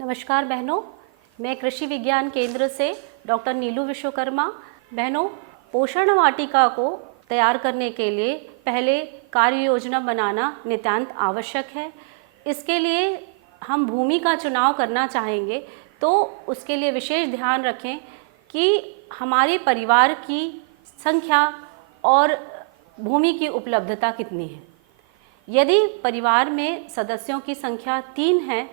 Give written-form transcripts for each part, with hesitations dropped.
नमस्कार बहनों, मैं कृषि विज्ञान केंद्र से डॉक्टर नीलू विश्वकर्मा। बहनों, पोषण वाटिका को तैयार करने के लिए पहले कार्य योजना बनाना नितांत आवश्यक है। इसके लिए हम भूमि का चुनाव करना चाहेंगे तो उसके लिए विशेष ध्यान रखें कि हमारे परिवार की संख्या और भूमि की उपलब्धता कितनी है। यदि परिवार में सदस्यों की संख्या 3 है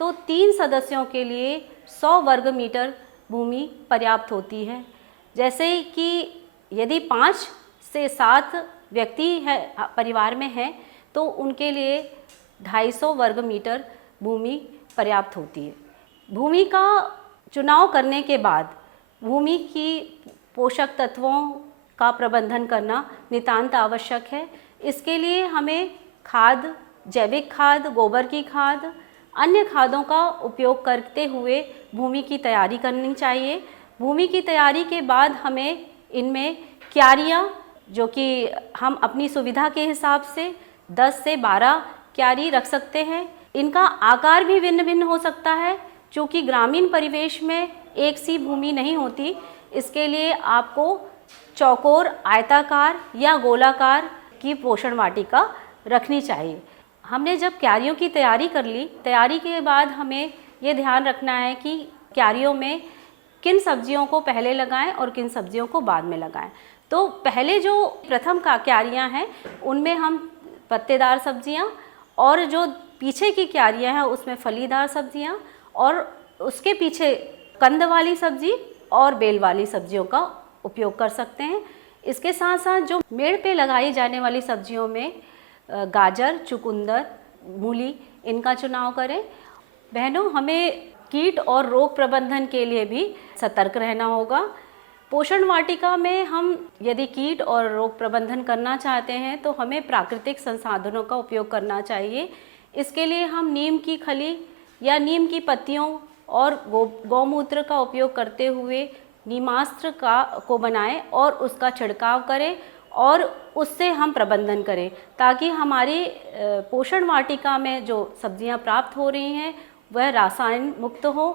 तो 3 सदस्यों के लिए 100 वर्ग मीटर भूमि पर्याप्त होती है। जैसे कि यदि 5 से 7 व्यक्ति है परिवार में हैं तो उनके लिए 250 वर्ग मीटर भूमि पर्याप्त होती है। भूमि का चुनाव करने के बाद भूमि की पोषक तत्वों का प्रबंधन करना नितांत आवश्यक है। इसके लिए हमें खाद, जैविक खाद, गोबर की खाद, अन्य खादों का उपयोग करते हुए भूमि की तैयारी करनी चाहिए। भूमि की तैयारी के बाद हमें इनमें क्यारियाँ, जो कि हम अपनी सुविधा के हिसाब से 10 से 12 क्यारी रख सकते हैं। इनका आकार भी भिन्न भिन्न हो सकता है, क्योंकि ग्रामीण परिवेश में एक सी भूमि नहीं होती। इसके लिए आपको चौकोर, आयताकार या गोलाकार की पोषण वाटिका रखनी चाहिए। हमने जब क्यारियों की तैयारी कर ली, तैयारी के बाद हमें ये ध्यान रखना है कि क्यारियों में किन सब्जियों को पहले लगाएं और किन सब्जियों को बाद में लगाएं। तो पहले जो प्रथम का क्यारियां हैं उनमें हम पत्तेदार सब्जियां, और जो पीछे की क्यारियां हैं उसमें फलीदार सब्जियां, और उसके पीछे कंद वाली सब्जी और बेल वाली सब्जियों का उपयोग कर सकते हैं। इसके साथ साथ जो मेड़ पे लगाई जाने वाली सब्जियों में गाजर, चुकंदर, मूली, इनका चुनाव करें। बहनों, हमें कीट और रोग प्रबंधन के लिए भी सतर्क रहना होगा। पोषण वाटिका में हम यदि कीट और रोग प्रबंधन करना चाहते हैं तो हमें प्राकृतिक संसाधनों का उपयोग करना चाहिए। इसके लिए हम नीम की खली या नीम की पत्तियों और गौमूत्र का उपयोग करते हुए नीमास्त्र को बनाएं और उसका छिड़काव करें और उससे हम प्रबंधन करें, ताकि हमारी पोषण वाटिका में जो सब्जियां प्राप्त हो रही हैं वह रसायन मुक्त हो